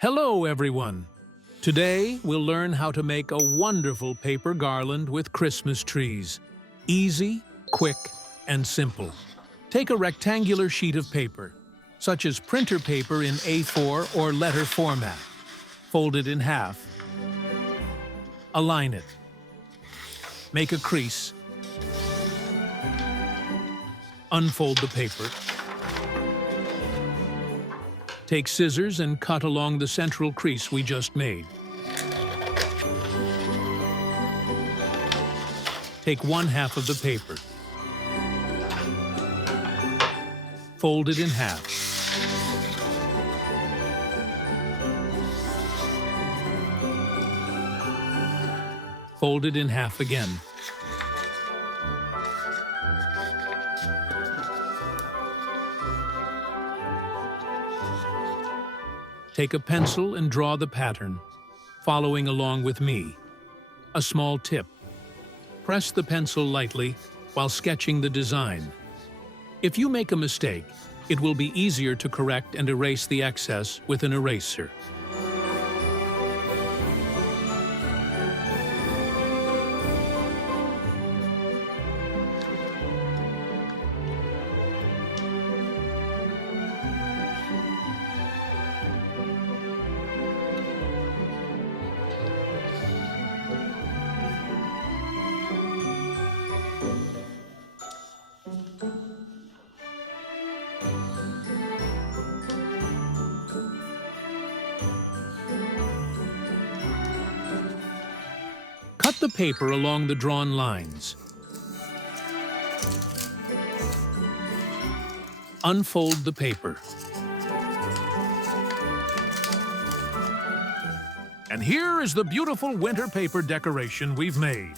Hello, everyone. Today, we'll learn how to make a wonderful paper garland with Christmas trees. Easy, quick, and simple. Take a rectangular sheet of paper, such as printer paper in A4 or letter format. Fold it in half. Align it. Make a crease. Unfold the paper. Take scissors and cut along the central crease we just made. Take one half of the paper. Fold it in half. Fold it in half again. Take a pencil and draw the pattern, following along with me. A small tip. Press the pencil lightly while sketching the design. If you make a mistake, it will be easier to correct and erase the excess with an eraser. Cut the paper along the drawn lines. Unfold the paper. And here is the beautiful winter paper decoration we've made.